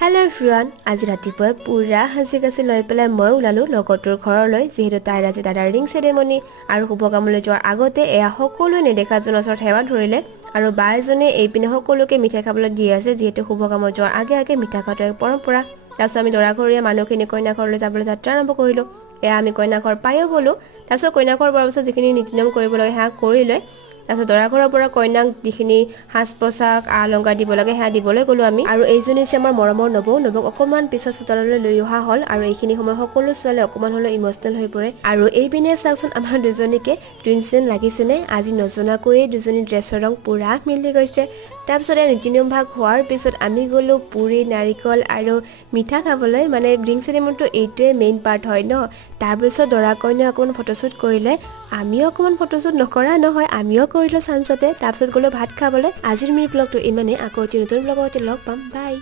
Hello everyone, আজি ৰাতিপুৱা পুৰা হাসি কাছি লৈ পেলাই মই ওলালো লগৰটোৰ ঘৰলৈ যেহেতু তাইৰ আজি দাদাৰ ৰিং সেৰেমনি আৰু শুভকামলৈ যোৱাৰ আগতে এয়া সকলোৱে নেদেখাজনৰ ওচৰত সেৱা ধৰিলে আৰু বাইজনে এইপিনে সকলোকে মিঠাই খাবলৈ দি আছে যেহেতু শুভকামত যোৱাৰ আগে মিঠা খোৱাটো এক পৰম্পৰা। তাৰপিছত আমি দৰাঘৰীয়া মানুহখিনি কইনা ঘৰলৈ যাবলৈ যাত্ৰা আৰম্ভ কৰিলো। এয়া আমি কইনা ঘৰ পায়ো গ'লো। তাৰপিছত কইনা ঘৰ পোৱাৰ পিছত যিখিনি নীতি নিয়ম কৰিব লাগে সেয়া কৰি লৈ তাৰপিছত দৰা ঘৰৰ পৰা কইনাক যিখিনি সাজ পোছাক অলংকাৰ দিব লাগে সেয়া দিবলৈ গ'লো আমি। আৰু এইজনী হৈছে আমাৰ মৰমৰ নবৌক অকণমান পিছত চোতাললৈ লৈ অহা হ'ল আৰু এইখিনি সময় সকলো ছোৱালী অকণমান হ'লেও ইম'চনেল হৈ পৰে। আৰু এইপিনে চাওকচোন আমাৰ দুজনীকে টুইনছ লাগিছেনে, আজি নজনাকৈয়ে দুজনী ড্ৰেছৰ ৰং পুৰা মিলি গৈছে। তাৰপিছত নীতি নিয়ম ভাগ হোৱাৰ পিছত আমি গ'লো পুৰি নাৰিকল আৰু মিঠা খাবলৈ। মানে ৰিং চেৰিমনিটো এইটোৱে মেইন পাৰ্ট হয় ন। তাৰপিছত দৰা কইনাই অকণমান ফটোশ্বুট কৰিলে, আমিও অকণমান ফটোশ্বুট নকৰা নহয়, আমিও কৰিলোঁ চান্সতে। তাৰপিছত গ'লো ভাত খাবলৈ। আজিৰ মিনি ব্লগটো ইমানেই, আকৌ নতুন ব্লগত লগ পাম, বাই।